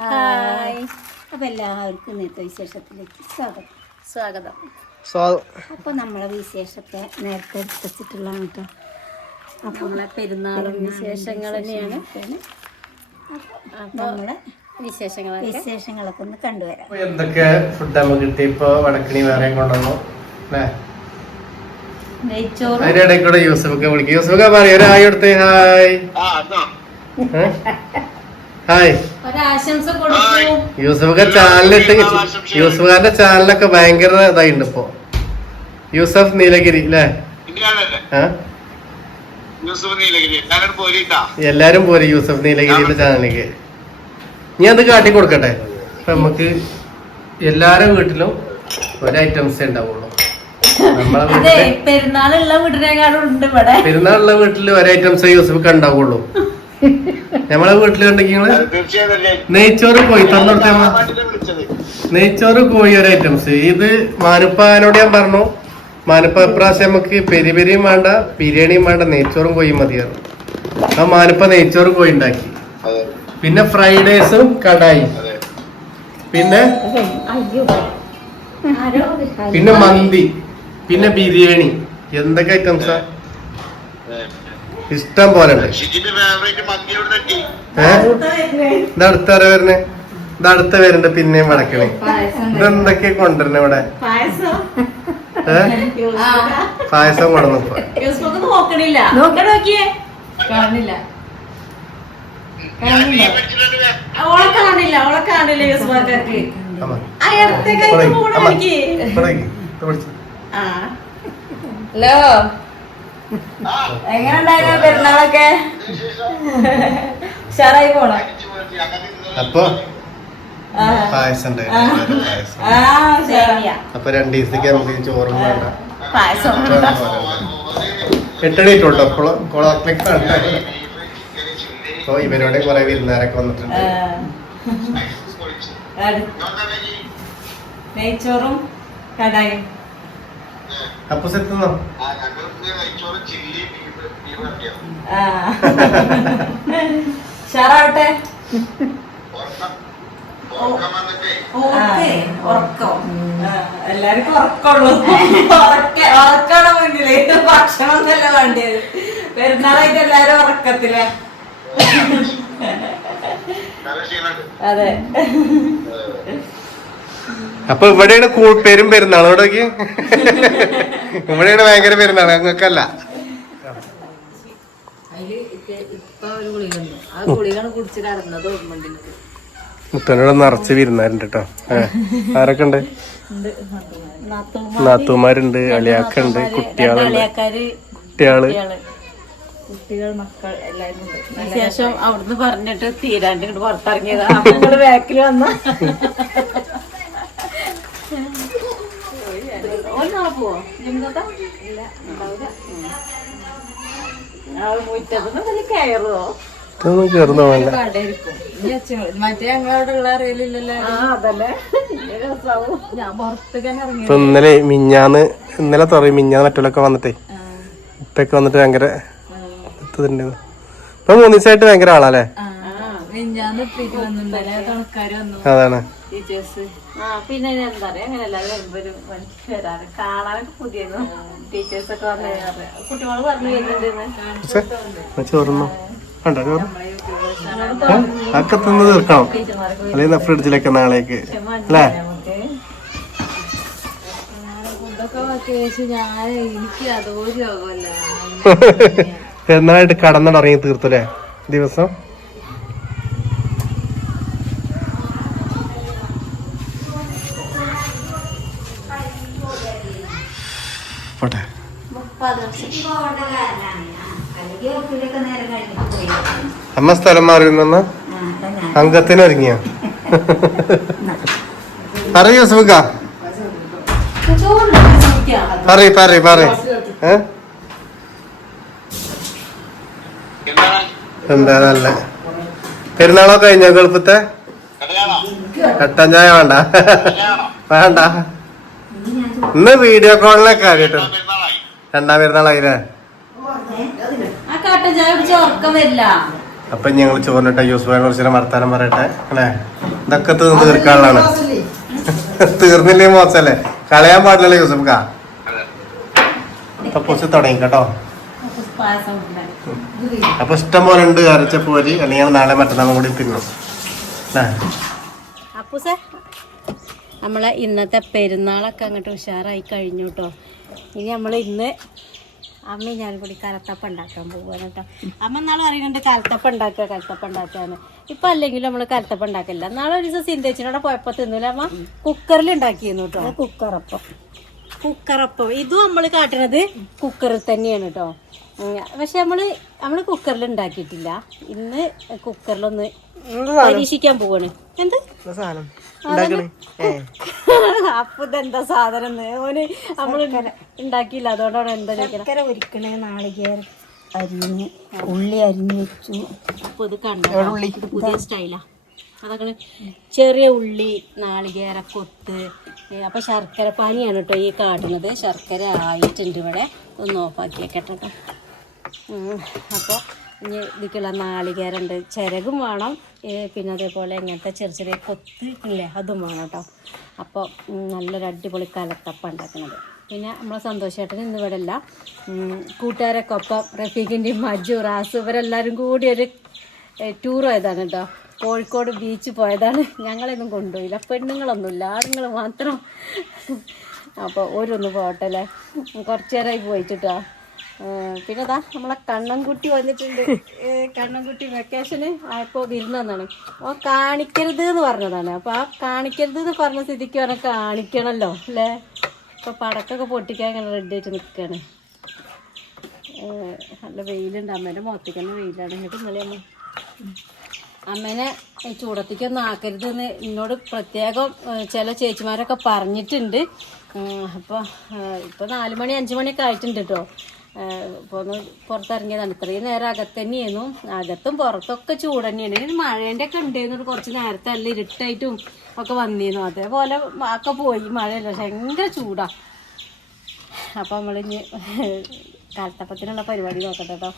Hi. അപ്പം എല്ലാവർക്കും ഇന്നത്തെ വിശേഷത്തിലേക്ക് സ്വാഗതം. സ്വാഗതം. അപ്പോൾ നമ്മളെ വിശേഷത്തെ നേരത്തെ എടുത്തിട്ടുള്ളതാണ് കേട്ടോ അപ്പോൾ നമ്മളെ പെരുന്നാളും വിശേഷങ്ങൾ തന്നെയാണ്. നമ്മളെ വിശേഷങ്ങളൊക്കെ? വിശേഷങ്ങളൊക്കെ ഒന്ന് കണ്ടുവരാം. ഇപ്പൊ എന്തൊക്കെ ഫുഡ് നമുക്ക് കിട്ടി? ഇപ്പൊ വടക്കണി വേറെ കൊണ്ടുവന്നു. അല്ലേ? അതിന്റെ ഇടയിൽ കൂടെ യൂസഫൊക്കെ വിളിക്കും. യൂസഫൊക്കെ പറയും ഒരു ഹായ് കൊടുത്തേ ഹായ്? ഹായ്. യൂസഫൊക്കെ ചാനലിട്ട് യൂസഫുകാരന്റെ ചാനലൊക്കെ ഭയങ്കര ഇതായിട്ടുണ്ട് ഇപ്പൊ. യൂസഫ് നീലഗിരി അല്ലേ എല്ലാരും പോരെ യൂസഫ് നീലഗിരിയുടെ ചാനലിലേക്ക് ഞാൻ അത് കാട്ടി കൊടുക്കട്ടെ. നമുക്ക് എല്ലാരും വീട്ടിലും ഒരു ഐറ്റംസേ ഉണ്ടാവുള്ളൂ പെരുന്നാളുള്ള വീട്ടിലേക്കാളും പെരുന്നാളുള്ള വീട്ടിൽ ഒരു ഐറ്റംസേ യൂസഫ് ഉണ്ടാവുള്ളൂ. നമ്മളെ വീട്ടിൽ കണ്ടെങ്കിൽ നെയ്ച്ചോറ് കോഴി തന്നോട്ടെ. നെയ്ച്ചോറ് കോഴി ഒരു ഐറ്റംസ് ഇത് മാനുപ്പാനോട് ഞാൻ പറഞ്ഞു. മാനുപ്പ ഇപ്രാവശ്യം നമുക്ക് പെരി പെരിയും വേണ്ട ബിരിയാണിയും വേണ്ട നെയ്ച്ചോറും കോഴിയും മതിയായിരുന്നു. ആ മാനുപ്പ നെയ്ച്ചോറ് കോഴി ഉണ്ടാക്കി. പിന്നെ ഫ്രൈഡേസും കടായി. പിന്നെ? അയ്യോ. പിന്നെ മന്തി. പിന്നെ ബിരിയാണി. എന്തൊക്കെ ഐറ്റംസാ ഇഷ്ടം പോലെ ഉണ്ട്. ഇത് അടുത്ത വരെ വരണേ ഇത് അടുത്ത വരുന്നുണ്ട് പിന്നെയും വടക്കണേ. ഇതെന്തൊക്കെ കൊണ്ടുവരണേ ഇവിടെ? പായസം? കൊണ്ടു ഹലോ. എങ്ങനെ ഉണ്ടായിരുന്നു പെരുന്നാളൊക്കെ? ഉഷാറായി പോണോ? അപ്പൊ? ആ. പായസം. അപ്പൊ രണ്ട് ദിവസത്തേക്ക് നമുക്ക് ഈ ചോറും വേണ്ട. പായസം ചോറും പോരാ. എട്ടണി ഇട്ടോട്ടോ കൊളാക്ലിക്ക്. അപ്പൊ ഇവരോടെ കുറെ വിരുന്നുകാരൊക്കെ വന്നിട്ടുണ്ട്. നെയ്ച്ചോറും കടായും. അപ്പൊ സെത്തുന്നോ ഉറക്കം. എല്ലാവർക്കും ഉറക്കമുള്ളൂ. ഉറക്ക ഉറക്കാണ് മുന്നിൽ. ഭക്ഷണം ഒന്നല്ല വേണ്ടിയത്. പെരുന്നാളായിട്ട് എല്ലാരും ഉറക്കത്തില്ല അതെ. അപ്പൊ ഇവിടെയാണ് പെരും പെരുന്നാൾ. ഇവിടേക്ക് ഇവിടെയാണ് ഭയങ്കര പെരുന്നാൾ. അങ്ങക്കല്ല മുത്തനോട് നിറച്ച് വിരുന്നാരുണ്ട് കേട്ടോ ആരൊക്കെ ഉണ്ട് നാത്തൂമാരുണ്ട് അളിയാക്കുണ്ട് കുട്ടികളുണ്ട് കുട്ടികൾ. കുട്ടികൾ മക്കൾ എല്ലാരും ഉണ്ട്. ശേഷം അവിടുന്ന് പറഞ്ഞിട്ട് തീരാണ്ട് ഇങ്ങോട്ട് പുറത്തിറങ്ങിയതാ. ബാക്കിൽ വന്ന ഇല്ല ഉണ്ടാവില്ല മുറ്റത്തുനിന്ന് വലിയ ഇതൊന്നും കയറുന്ന വേണ്ട ഇപ്പൊ ഇന്നലെ മിഞ്ഞാന്ന് ഇന്നലെ തുറയും മിഞ്ഞാന്ന് മറ്റുള്ളൊക്കെ വന്നിട്ടേ. ഇപ്പൊക്കെ വന്നിട്ട് ഭയങ്കര ഇപ്പൊ മൂന്ന് ദിവസമായിട്ട് ഭയങ്കര ആളാല്ലേ അതാണ്. ടീച്ചേഴ്സ് ആ പിന്നെ എന്താ പറയാ? അങ്ങനെ എല്ലാവരും വരുമ്പോ ഒരു മനുഷ്യർ വരാറ്. കാണാനൊക്കെ പുതിയ ടീച്ചേഴ്സ് ഒക്കെ വന്നു കുട്ടികൾ പറഞ്ഞു തിന്ന് തീർക്കണം. അല്ലെങ്കിൽ ഫ്രിഡ്ജിലൊക്കെ നാളേക്ക്. അല്ലേ? എന്നായിട്ട് കടന്നിറങ്ങി തീർത്തല്ലേ ദിവസം? പോട്ടെ. അമ്മ സ്ഥലം മാറി നിന്ന ആ അതാ ഞാൻ അംഗത്തിന് ഒരുങ്ങിയ? പറയൂ സുഖ പറയ് പറയ് പറയ്. എന്താ നല്ല? പെരുന്നാളോ കഴിഞ്ഞോ ഗൾഫത്തെ കട്ടൻ ചായ വേണ്ട. വേണ്ട. ഇന്ന് വീഡിയോ കോളിലൊക്കെ കാര്യട്ടോ രണ്ടാം പെരുന്നാളായില്ലേ? അപ്പൊ ഞങ്ങൾ ചോറിനിട്ട യൂസ്ഫാനെ കുറിച്ച് വർത്താനം പറയട്ടെ. അല്ലേ ഇതൊക്കെ തീർന്ന് തീർക്കാനുള്ളതാണ്. തീർന്നില്ലേ മോശമല്ലേ കളയാൻ പാടില്ലല്ലോ യൂസഫ്ക്ക. അപ്പൊ തുടങ്ങി കേട്ടോ. അപ്പൊ ഇഷ്ടം പോലെ ഉണ്ട് അരച്ച പോരി. അല്ലെങ്കിൽ നാളെ മറ്റന്നാളും കൂടി തിന്നും. അല്ലേ നമ്മളെ ഇന്നത്തെ പെരുന്നാളൊക്കെ അങ്ങോട്ട് ഉഷാറായി കഴിഞ്ഞു കേട്ടോ ഇനി നമ്മൾ ഇന്ന് അമ്മ ഞാൻ കൂടി കലത്തപ്പ ഉണ്ടാക്കാൻ പോവാണ് കേട്ടോ അമ്മ നാളെ അറിയുന്നുണ്ട് കലത്തപ്പ ഉണ്ടാക്കുക കലത്തപ്പ ഉണ്ടാക്കാന്ന് ഇപ്പൊ അല്ലെങ്കിൽ നമ്മൾ കലത്തപ്പ ഉണ്ടാക്കില്ല നാളെ ഒരു ദിവസം സിന്തേച്ചിനോടെ പോയപ്പോ തിന്നില്ല അമ്മ? കുക്കറിൽ ഉണ്ടാക്കിയിരുന്നു കേട്ടോ കുക്കറപ്പം. കുക്കറപ്പം. ഇതും നമ്മൾ കാട്ടണത് കുക്കറിൽ തന്നെയാണ് കേട്ടോ പക്ഷെ നമ്മൾ നമ്മൾ കുക്കറിൽ ഉണ്ടാക്കിയിട്ടില്ല ഇന്ന് കുക്കറിലൊന്ന് പരീക്ഷിക്കാൻ പോവാണ്. എന്ത്? അപ്പൊ ഇതെന്താ സാധനം? ഓന് നമ്മൾ ഉണ്ടാക്കിയില്ല അതുകൊണ്ടാണ് എന്താ ചോദിക്കണം? ഒരിക്കണേ നാളികേരം അരിഞ്ഞ് ഉള്ളി അരിഞ്ഞ് വെച്ചു. അപ്പൊ ഇത് കണ്ടോ? പുതിയ സ്റ്റൈലാ അതൊക്കെ ചെറിയ ഉള്ളി നാളികേര കൊത്ത് അപ്പൊ ശർക്കര പനിയാണ് കേട്ടോ ഈ കാട്ടുന്നത്. ശർക്കര ആയിട്ടുണ്ട് ഇവിടെ. ഒന്ന് ഓഫാക്കിയേക്കട്ടെ കേട്ടോ അപ്പോൾ ഇനി ഇതിക്കുള്ള നാളികേരമുണ്ട് ചിരകും വേണം. പിന്നെ അതേപോലെ ഇങ്ങനത്തെ ചെറിയ ചെറിയ കൊത്ത് ഇല്ലേ അതും വേണം കേട്ടോ അപ്പോൾ നല്ലൊരു അടിപൊളി കലത്തപ്പ ഉണ്ടാക്കുന്നത്. പിന്നെ നമ്മളെ സന്തോഷേട്ടൻ ഇന്ന് ഇവിടെ അല്ല കൂട്ടുകാരൊക്കെ ഒപ്പം റഫീഖിന്റെയും മജു റാസു ഇവരെല്ലാവരും കൂടി ഒരു ടൂർ പോയതാണ് കേട്ടോ കോഴിക്കോട് ബീച്ച് പോയതാണ്. ഞങ്ങളെയൊന്നും കൊണ്ടുപോയില്ല. പെണ്ണുങ്ങളൊന്നുമില്ല ആണുങ്ങൾ മാത്രം. അപ്പോൾ ഓരോന്ന് പോകട്ടെ അല്ലേ കുറച്ച് നേരമായി പിന്നെ അതാ നമ്മളെ കണ്ണൻകുട്ടി വന്നിട്ടുണ്ട്. കണ്ണൻകുട്ടി വെക്കേഷന് ആയപ്പോൾ വിരുന്നാണ് ഓ കാണിക്കരുത് എന്ന് പറഞ്ഞതാണ്. അപ്പോൾ ആ കാണിക്കരുത് എന്ന് പറഞ്ഞ സ്ഥിതിക്ക് പറഞ്ഞാൽ കാണിക്കണമല്ലോ അല്ലേ? ഇപ്പൊ പടക്കൊക്കെ പൊട്ടിക്കാൻ ഇങ്ങനെ റെഡി ആയിട്ട് നിൽക്കുകയാണ് നല്ല വെയിലുണ്ട്. അമ്മേന്റെ മുഖത്തേക്ക് തന്നെ വെയിലാണ്. എന്നിട്ട് ഇന്നലെ അമ്മ. അമ്മേനെ ചൂടത്തേക്കൊന്നും ആക്കരുത് എന്ന് എന്നോട് പ്രത്യേകം ചില ചേച്ചിമാരൊക്കെ പറഞ്ഞിട്ടുണ്ട്. അപ്പോൾ ഇപ്പോൾ നാല് മണി അഞ്ച് മണിയൊക്കെ ആയിട്ടുണ്ട് കേട്ടോ ഒന്ന് പുറത്തിറങ്ങിയതാണ്. ഇത്രയും നേരം അകത്ത് തന്നെയായിരുന്നു. അകത്തും പുറത്തൊക്കെ ചൂട് തന്നെയാണ്. ഇനി മഴേന്റെ ഒക്കെ ഉണ്ടായിരുന്നു കുറച്ച് നേരത്തെ അല്ല ഇരുട്ടായിട്ടും ഒക്കെ വന്നിരുന്നു. അതേപോലെ ഒക്കെ പോയി മഴയല്ല. പക്ഷെ ഭയങ്കര ചൂടാണ് അപ്പം നമ്മളിഞ്ഞ് കാലത്തപ്പത്തിനുള്ള പരിപാടി നോക്കട്ടെ കേട്ടോ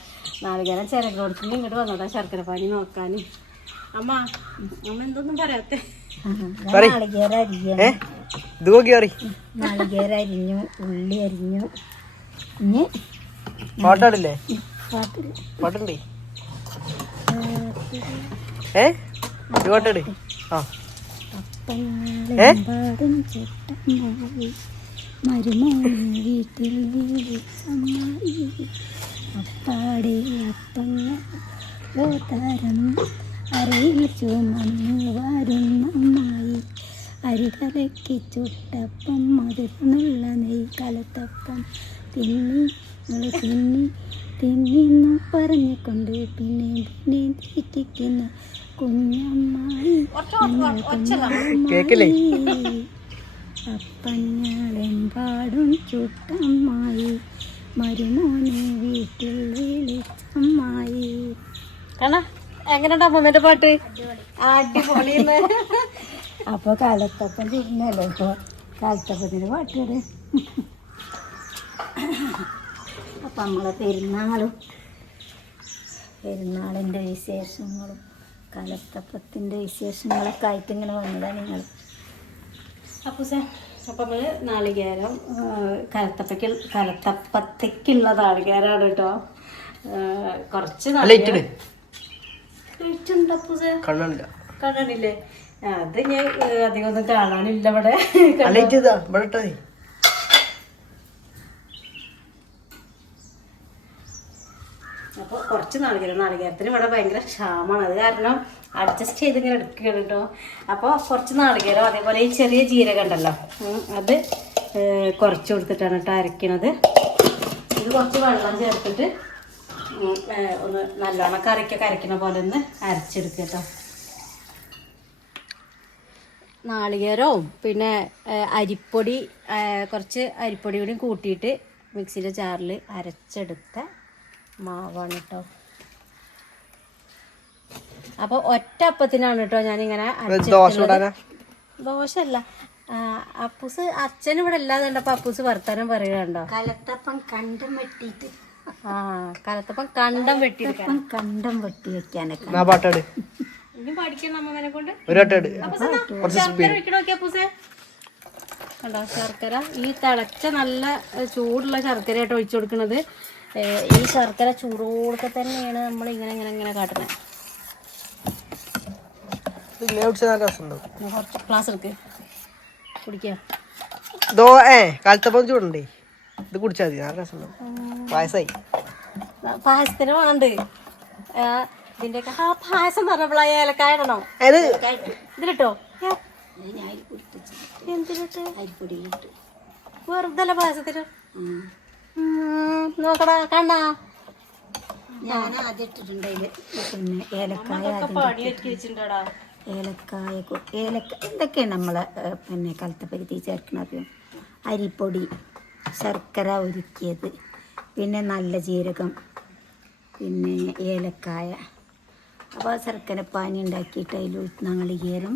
നാളികേരം ചിരകോടത്തിന് ഇങ്ങോട്ട് വന്നതാ ശർക്കര പാനി നോക്കാൻ അമ്മ അമ്മ എന്തൊന്നും പറയാത്തെ? നാളികേരം നാളികേരം അരിഞ്ഞു ഉള്ളി അരിഞ്ഞു. ഇനി പാട്ടാടില്ലേ? പാട്ടുണ്ടേ? ഏ? പാട്ടാടി. ആ. അപ്പങ്ങളെമ്പാടും വീട്ടിൽ അപ്പാടെ അപ്പങ്ങൾ ഓതാരം അരയിൽ ചുമന്ന് വരുന്നമ്മായി അരികലക്കി ചുട്ടപ്പം മധുരമുള്ള നെയ് കലത്തപ്പം തിന്നി തിന്നി തിന്നിന്നു പറഞ്ഞുകൊണ്ട് പിന്നെ പിന്നെ തീറ്റിക്കുന്ന കുഞ്ഞമ്മായി? അപ്പഞ്ഞാളെമ്പാടും ചുട്ടമ്മായി മരുമോനെ വീട്ടിൽ വിളിച്ചമ്മായി. എങ്ങനെയുണ്ട് അമ്മമ്മേന്റെ പാട്ട്? അടിപൊളിന്ന് അപ്പോൾ കാലത്തപ്പം ചുടുന്നല്ലോ ഇപ്പൊ? കാലത്തപ്പത്തിന് പാട്ടിട് അപ്പം നമ്മളെ പെരുന്നാളും പെരുന്നാളിന്റെ വിശേഷങ്ങളും കലത്തപ്പത്തിന്റെ വിശേഷങ്ങളൊക്കെ ആയിട്ട് ഇങ്ങനെ വന്നതാണ് നിങ്ങൾ അപ്പോൾ സാർ അപ്പം നമ്മൾ നാളികേരം കലത്തപ്പയ്ക്ക് കലത്തപ്പത്തേക്കുള്ള നാളികേരമാണ് കേട്ടോ. കുറച്ച് ആ, അത് ഞാൻ അധികം ഒന്നും കാണാനില്ല ഇവിടെ ആ ലൈറ്റ് ഇതാ ഇവിടെ ഇട്ടാ മതി അപ്പോൾ കുറച്ച് നാളികേരം. നാളികേരത്തിന് ഇവിടെ ഭയങ്കര ക്ഷാമമാണ്. അത് കാരണം അഡ്ജസ്റ്റ് ചെയ്ത് ഇങ്ങനെ എടുക്കുകയാണ് കേട്ടോ അപ്പോൾ കുറച്ച് നാളികേരം അതേപോലെ ഈ ചെറിയ ജീരകം ഉണ്ടല്ലോ. അത് കുറച്ച് കൊടുത്തിട്ടാണ് കേട്ടോ അരയ്ക്കണത്. ഇത് കുറച്ച് വെള്ളം ചേർത്തിട്ട് ഒന്ന് നല്ലോണം കറിക്കൊക്കെ അരയ്ക്കണ പോലെ ഒന്ന് അരച്ചെടുക്കുക കേട്ടോ നാളികേരവും പിന്നെ അരിപ്പൊടി കുറച്ച് അരിപ്പൊടി കൂടി കൂട്ടിയിട്ട് മിക്സിയിലെ ജാറിൽ അരച്ചെടുത്ത മാവാണ് കേട്ടോ അപ്പോൾ ഒറ്റ അപ്പത്തിനാണ് കേട്ടോ ഞാനിങ്ങനെ ദോശ അരച്ചെടുക്കുന്നത്. ഇടാനാ ദോശയല്ല. ആ, അപ്പൂസ് അച്ഛൻ ഇവിടെ ഇല്ലാതെ കണ്ടപ്പോൾ അപ്പൂസ് വർത്താനം പറയുകയുണ്ടോ കലത്തപ്പം കണ്ടും വെട്ടിട്ട് ആ കലത്തപ്പം കണ്ടം വെട്ടി കണ്ടം വെട്ടി വെക്കാനൊക്കെ പാട്ടാട്? ഇനി പഠിക്കണം അമ്മനെ കൊണ്ട്. കണ്ടോ ശർക്കര. ഈ തിളച്ച നല്ല ചൂടുള്ള ശർക്കര ആയിട്ട് ഒഴിച്ചു കൊടുക്കുന്നത് ഈ ശർക്കര ചൂടോടൊക്കെ തന്നെയാണ് നമ്മൾ ഇങ്ങനെ ഇങ്ങനെ ഇങ്ങനെ കാട്ടുന്നത്. ക്ലാസ് എടുക്ക്. ദോ ഏ കാലത്തപ്പം ചൂടണ്ടേ? ഇത് കുടിച്ചാൽ മതി നല്ല രസമുണ്ടാവും പായസായി. പായസത്തിന് വേണുണ്ട്. ഇതിന്റെയൊക്കെ ആ പായസം പറഞ്ഞപ്പോഴാ ഏലക്കായ ഇടണോ. ഇതിലിട്ടോ? എന്തിലിട്ട്? അരിപ്പൊടിയിലിട്ട്. വെറുതെ പായസത്തിന്? നോക്കടാ കണ്ണാ. ഞാൻ ആദ്യം ഇട്ടിട്ടുണ്ട് അതിൽ പിന്നെ ഏലക്കായ പാടിയൊക്കെ വെച്ചിട്ടുണ്ടോടാ? ഏലക്കായ ഏലക്ക എന്തൊക്കെയാണ് നമ്മൾ പിന്നെ കലത്തപ്പരുത്തി ചേർക്കുന്നത് അരിപ്പൊടി ശർക്കര ഒരുക്കിയത് പിന്നെ നല്ല ജീരകം പിന്നെ ഏലക്കായ. അപ്പോൾ ശർക്കര പാനി ഉണ്ടാക്കിയിട്ട് അതിൽ നാളികേരം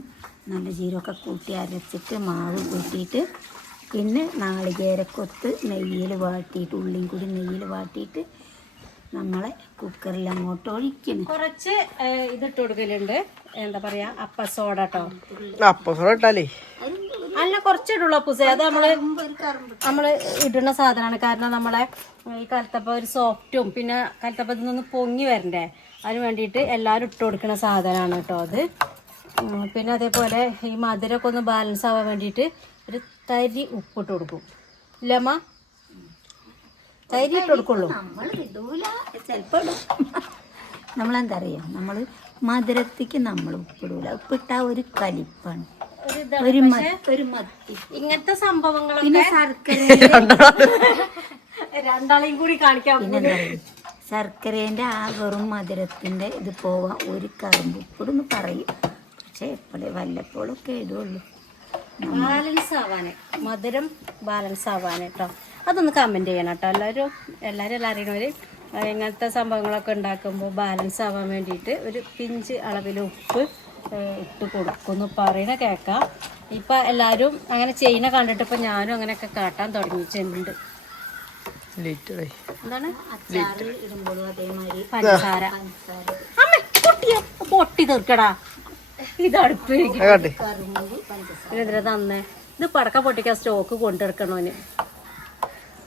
നല്ല ജീരകമൊക്കെ കൂട്ടി അരച്ചിട്ട് മാവ് കൂട്ടിയിട്ട് പിന്നെ നാളികേരക്കൊത്ത് നെയ്യിൽ വാട്ടിയിട്ട് ഉള്ളിയും കൂടി നെയ്യിൽ വാട്ടിയിട്ട് നമ്മളെ കുക്കറിൽ അങ്ങോട്ട് ഒഴിക്കണം. കുറച്ച് ഇതിട്ട് കൊടുക്കലുണ്ട്. എന്താ പറയാ അപ്പ സോഡ കേട്ടോ അപ്പ സോഡ ഇട്ടാലേ. അല്ല കുറച്ചിടുള്ളൂ അപ്പൂസേ അത് നമ്മൾ നമ്മൾ ഇടുന്ന സാധനമാണ് കാരണം നമ്മളെ ഈ കലത്തപ്പ ഒരു സോഫ്റ്റും പിന്നെ കലത്തപ്പത്തിൽ നിന്ന് പൊങ്ങി വരണ്ടേ. അതിന് വേണ്ടിയിട്ട് എല്ലാവരും ഇട്ട് കൊടുക്കുന്ന സാധനമാണ് കേട്ടോ അത്. പിന്നെ അതേപോലെ ഈ മധുരമൊക്കെ ഒന്ന് ബാലൻസ് ആവാൻ വേണ്ടിയിട്ട് ഒരു തരി ഉപ്പിട്ട് കൊടുക്കും. ഇല്ലമ്മ തരി ഇട്ട് കൊടുക്കുള്ളൂ. നമ്മൾ ഇടൂല ചിലപ്പോൾ ഇടും. നമ്മളെന്താ അറിയാം? നമ്മൾ മധുരത്തേക്ക് നമ്മൾ ഉപ്പിടൂല. ഉപ്പിട്ട ഒരു കലിപ്പാണ്. ഒരു. ഒരു മത്തി. ഇങ്ങനത്തെ സംഭവങ്ങൾ പിന്നെ ശർക്കര രണ്ടാളെയും കൂടി കാണിക്കാം പിന്നെന്താ ശർക്കരേന്റെ ആ വെറും മധുരത്തിന്റെ ഇത് പോവാൻ ഒരു കറുമ്പ് ഉപ്പിടുന്ന് പറയും. പക്ഷെ എപ്പോഴേ വല്ലപ്പോഴൊക്കെ ഇടുള്ളൂ. ബാലൻസ് ആവാന്. മധുരം ബാലൻസ് ആവാന് കേട്ടോ അതൊന്ന് കമന്റ് ചെയ്യണം കേട്ടോ. എല്ലാവരും എല്ലാവരും എല്ലാം അറിയണവർ ഇങ്ങനത്തെ സംഭവങ്ങളൊക്കെ ഉണ്ടാക്കുമ്പോൾ ബാലൻസ് ആവാൻ വേണ്ടിയിട്ട് ഒരു പിഞ്ച് അളവിൽ ഉപ്പ് ഇട്ട് കൊടുക്കുമെന്ന് പറയുന്ന കേൾക്കാം ഇപ്പം എല്ലാവരും അങ്ങനെ ചെയ്യുന്ന കണ്ടിട്ട് ഇപ്പം ഞാനും അങ്ങനെയൊക്കെ കാട്ടാൻ തുടങ്ങിയിട്ടുണ്ട്. എന്താണ്? പഞ്ചസാര. അമ്മ പൊട്ടിയ? പൊട്ടി തീർക്കടാ. ഇത് അടുപ്പ് തന്നേ. ഇത് പടക്ക പൊട്ടിക്കാൻ സ്റ്റോക്ക് കൊണ്ടെടുക്കണോന്.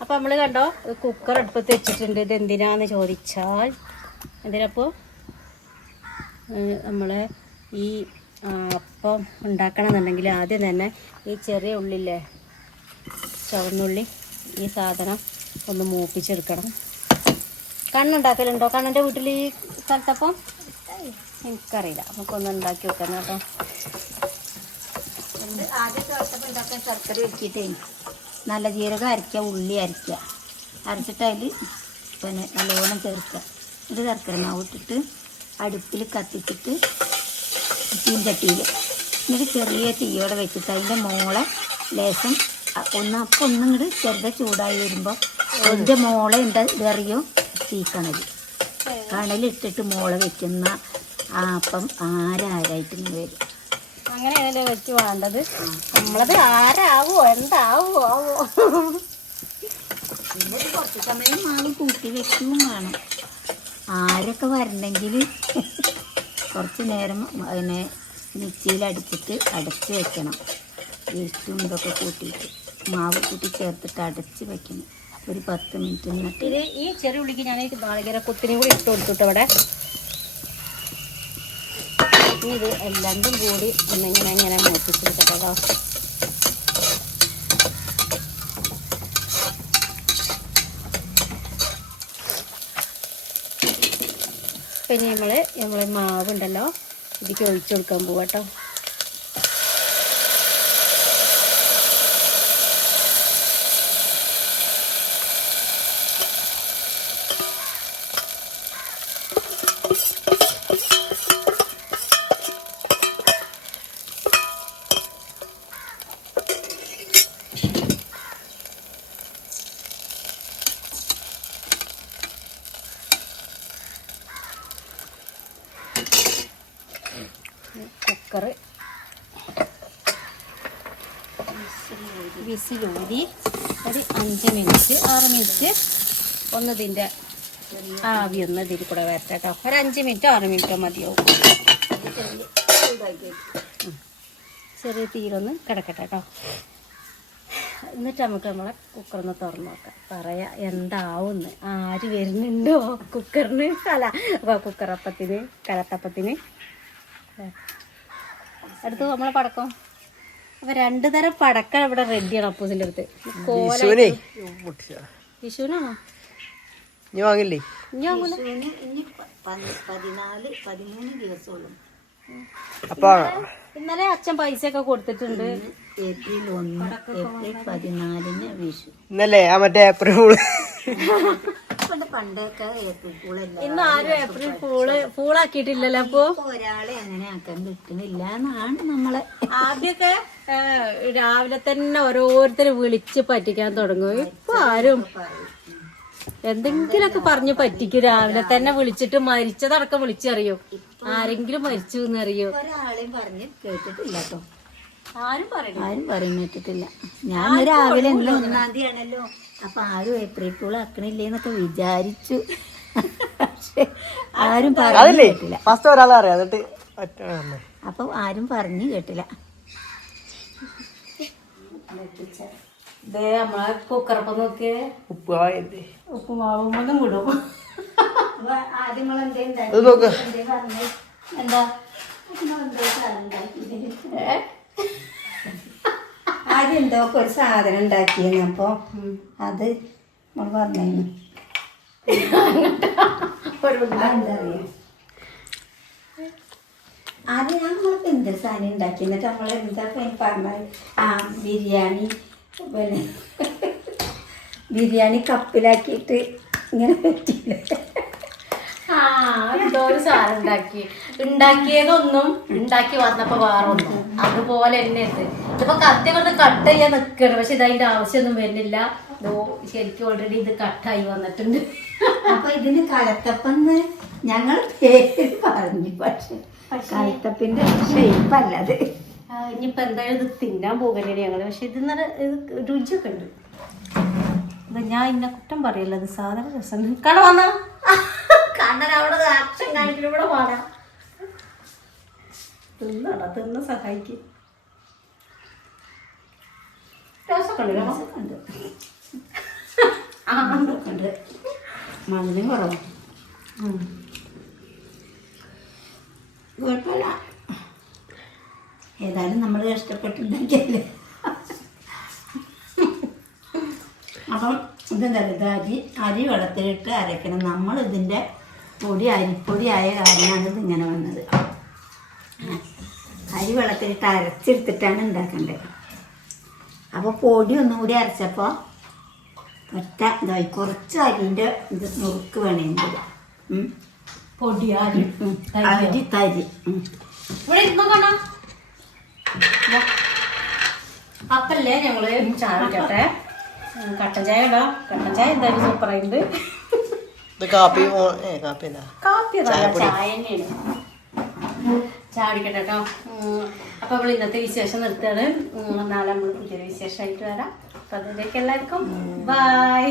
അപ്പൊ നമ്മൾ കണ്ടോ? കുക്കർ അടുപ്പത്ത് വെച്ചിട്ടുണ്ട്. ഇത് എന്തിനാന്ന് ചോദിച്ചാൽ എന്തിനപ്പോ? നമ്മൾ ഈ അപ്പം ഉണ്ടാക്കണമെന്നുണ്ടെങ്കിൽ ആദ്യം തന്നെ ഈ ചെറിയ ഉള്ളില്ലേ ചുവന്നുള്ളി ഈ സാധനം ഒന്ന് മൂപ്പിച്ചെടുക്കണം. കണ്ണുണ്ടാക്കലുണ്ടോ? കണ്ണന്റെ വീട്ടിൽ ഈ സ്ഥലത്തപ്പം? എനിക്കറിയില്ല. നമുക്കൊന്ന് ഉണ്ടാക്കി വെക്കണം കേട്ടോ. ആദ്യം ഉണ്ടാക്കാൻ ശർക്കര വെച്ചിട്ടേ. നല്ല ജീരകം അരയ്ക്കുക ഉള്ളി അരയ്ക്കുക അരച്ചിട്ട് അതിൽ പിന്നെ നല്ലോണം ചേർക്കുക. ഇത് ചേർക്കണം മാവ് അടുപ്പിൽ കത്തിച്ചിട്ട് ചീഞ്ചട്ടിയിൽ എന്നിട്ട് ചെറിയ തീയോടെ വെച്ചിട്ട് അതിന്റെ മോളെ ലേശം ഒന്ന് അപ്പം ഒന്നും ഇങ്ങോട്ട് ചെറുതെ ചൂടായി വരുമ്പോൾ അതിന്റെ മോളെ എന്താ ഇതറിയോ തീക്കണൽ കണലിട്ടിട്ട് മോളെ വെക്കുന്ന ആ അപ്പം ആരാരായിട്ട് വരും. അങ്ങനെയാണല്ലേ വെച്ച് വേണ്ടത്. നമ്മളത് ആരാവോ എന്താവോ ആവോ. പിന്നെ കുറച്ച് സമയം മാവ് കൂട്ടി വെക്കും വേണം. ആരൊക്കെ വരണമെങ്കിൽ കുറച്ച് നേരം അതിനെ മിക്സിയിൽ മിക്സിയിലടിച്ചിട്ട് അടച്ച് വെക്കണം. വേസ്റ്റും ഇതൊക്കെ കൂട്ടിയിട്ട് മാവ് കൂട്ടി ചേർത്തിട്ട് അടച്ച് വെക്കണം. ഒരു പത്ത് മിനിറ്റ് എന്നിട്ട് ഈ ചെറിയ ഉള്ളിക്ക് ഞാൻ നാളികേര കുത്തിനും കൂടി ഇട്ട് കൊടുത്തിട്ട് ഇവിടെ. ഇനി ഇത് എല്ലാണ്ടും കൂടി ഒന്നിങ്ങനെ ഇങ്ങനെ മൂപ്പിച്ചെടുക്കട്ടെ കേട്ടോ പിന്നെ നമ്മൾ നമ്മൾ മാവുണ്ടല്ലോ ഇതിക്ക് ഒഴിച്ചു കൊടുക്കാൻ പോവാട്ടോ. കുക്കർ വിസിലൂരി. ഒരു അഞ്ച് മിനിറ്റ് ആറ് മിനിറ്റ്. ഒന്നതിന്റെ ആവി ഒന്ന് ഇതിൽ കൂടെ വരട്ടെ ഒരു അഞ്ച് മിനിറ്റോ ആറ് മിനിറ്റോ മതിയാവും. ചെറിയ തീരൊന്ന് കിടക്കട്ടെ കേട്ടോ എന്നിട്ട് നമുക്ക് നമ്മളെ കുക്കറിന്ന് തുറന്ന് നോക്കാം. പറയാ എന്താവുന്ന്? ആര് വരുന്നുണ്ടോ കുക്കറിന് അല്ല കുക്കറപ്പത്തിന് കലത്തപ്പത്തിന്. അടുത്ത് നമ്മളെ പടക്കം. അപ്പൊ രണ്ടു തരം പടക്കം ഇവിടെ റെഡിയാണ് അപ്പൂസിന്റെ അടുത്ത്. കോല വിഷുവിനാണോ? ഇനി വാങ്ങില്ലേ? ഇനി വാങ്ങൂല. പതിനാല് പതിമൂന്ന് ദിവസമുള്ളൂ അപ്പൊ ഇന്നലെ അച്ഛൻ പൈസ ഒക്കെ കൊടുത്തിട്ടുണ്ട് ഏപ്രിൽ ഒന്ന് ഏപ്രിൽ പതിനാലിന് വിഷു. ഇന്നല്ലേ? ആ മറ്റേ ഏപ്രിൽ ഫൂൾ. പണ്ടൊക്കെ ഏപ്രിൽ ഇന്ന് ആരും ഏപ്രിൽ ഫൂൾ പൂളാക്കിയിട്ടില്ലല്ലോ അപ്പൊ? ഒരാളെ അങ്ങനെ ആക്കാൻ കിട്ടുന്നില്ല എന്നാണ് നമ്മളെ. ആദ്യമൊക്കെ രാവിലെ തന്നെ ഓരോരുത്തരെ വിളിച്ച് പറ്റിക്കാൻ തുടങ്ങും. ഇപ്പൊ ആരും എന്തെങ്കിലൊക്കെ പറഞ്ഞു പറ്റിക്കും. രാവിലെ തന്നെ വിളിച്ചിട്ട് മരിച്ചതടക്കം വിളിച്ചറിയോ. ആരെങ്കിലും മരിച്ചു എന്നറിയോ? ഒരാളെയും പറഞ്ഞ് കേട്ടിട്ടില്ല കേട്ടോ ആരും പറയും ആരും പറയും കേട്ടിട്ടില്ല. ഞാൻ രാവിലെ ഒന്നാം തീയതി ആണല്ലോ അപ്പൊ ആരും ഏപ്രിൽ പൂൾ ആക്കണില്ലേന്നൊക്കെ വിചാരിച്ചു. ആരും പറഞ്ഞു കേട്ടില്ല. ഫസ്റ്റ് ഒരാളെ അറിയാം എന്നിട്ട് അപ്പൊ ആരും പറഞ്ഞു കേട്ടില്ല. ദേ നമ്മളെ കുക്കറപ്പം നോക്കിയേ. ഉപ്പ് ആയില്ലേ ഉപ്പുമാവും ഒന്നും വിടും ആദ്യം എന്താ ഒരു സാധനം ഉണ്ടാക്കിയെന്ന് അപ്പൊ അത് നമ്മൾ പറഞ്ഞു ആദ്യം നമ്മളിപ്പോ എന്ത് സാധനം ഉണ്ടാക്കി? എന്നിട്ട് നമ്മൾ എന്താ പറഞ്ഞത് ആ ബിരിയാണി പിന്നെ ബിരിയാണി കപ്പിലാക്കിയിട്ട് ഇങ്ങനെ പറ്റിയില്ലേ ആ എന്തോ ഒരു സാധനം ഉണ്ടാക്കി ഉണ്ടാക്കിയതൊന്നും ഉണ്ടാക്കി വന്നപ്പോ വേറൊന്നും അതുപോലെ തന്നെ ഇത് ഇതിപ്പോ കത്തി കൊണ്ട് കട്ട് ചെയ്യാൻ നിക്കണം. പക്ഷെ ഇതതിന്റെ ആവശ്യമൊന്നും വരുന്നില്ല. ശരിക്കും ഓൾറെഡി ഇത് കട്ടായി വന്നിട്ടുണ്ട്. അപ്പൊ ഇതിന് കലത്തപ്പെന്ന് ഞങ്ങൾ പേര് പറഞ്ഞു. പക്ഷെ കലത്തപ്പിന്റെ ഷേപ്പ് അല്ലത്. ആ, ഇനിയിപ്പോ എന്തായാലും ഇത് തിന്നാൻ പോകല്ലേ ഞങ്ങൾ. പക്ഷെ ഇത് നല്ല രുചിയൊക്കെ ഉണ്ട്. അപ്പൊ ഞാൻ ഇന്ന കുറ്റം പറയല്ലോ. അത് സാധാരണ രസം. കട വന്ന? കണ്ണൻ അവിടെ ആക്ഷൻ കാണിക്കലും പാടാം തിന്നടാ തിന്ന് സഹായിക്കും. രസമൊക്കെ ഉണ്ട് ആ, ഉണ്ട് മണ്ണിന് കുറവ്. ഉം. കുഴപ്പമില്ല. ഏതായാലും നമ്മൾ കഷ്ടപ്പെട്ടുണ്ടാക്കിയല്ലേ അപ്പം ഇതെന്താ ഇത് അരി അരി വെള്ളത്തിലിട്ട് നമ്മൾ ഇതിന്റെ പൊടി അരിപ്പൊടി ആയ കാരണമാണ് ഇങ്ങനെ വന്നത്. അരി വെള്ളത്തിലിട്ട് അരച്ചെടുത്തിട്ടാണ് ഉണ്ടാക്കേണ്ടത്. അപ്പോൾ പൊടി ഒന്നുകൂടി അരച്ചപ്പോൾ ഒറ്റ ഇതായി കുറച്ച് അരിന്റെ ഇത് നുറുക്ക് വേണമെങ്കിൽ പൊടി അരി അരി തരി. ഇവിടെ ഇരുന്നോ കാണാം? അപ്പല്ലേ ഞങ്ങൾ ചായ കട്ടൻ ചായ ഇടാം കട്ടൻ ചായ എന്തായാലും സൂപ്പറായിട്ടുണ്ട് കാപ്പി കാപ്പി ചായ തന്നെയാണ്. ചായ കുടിക്കട്ടെ കേട്ടോ അപ്പൊ നമ്മൾ ഇന്നത്തെ വിശേഷം നിർത്തുകയാണ്. നാളെ നമ്മൾ പുതിയൊരു വിശേഷമായിട്ട് വരാം. അപ്പൊ അതിലേക്ക് എല്ലാവർക്കും ബൈ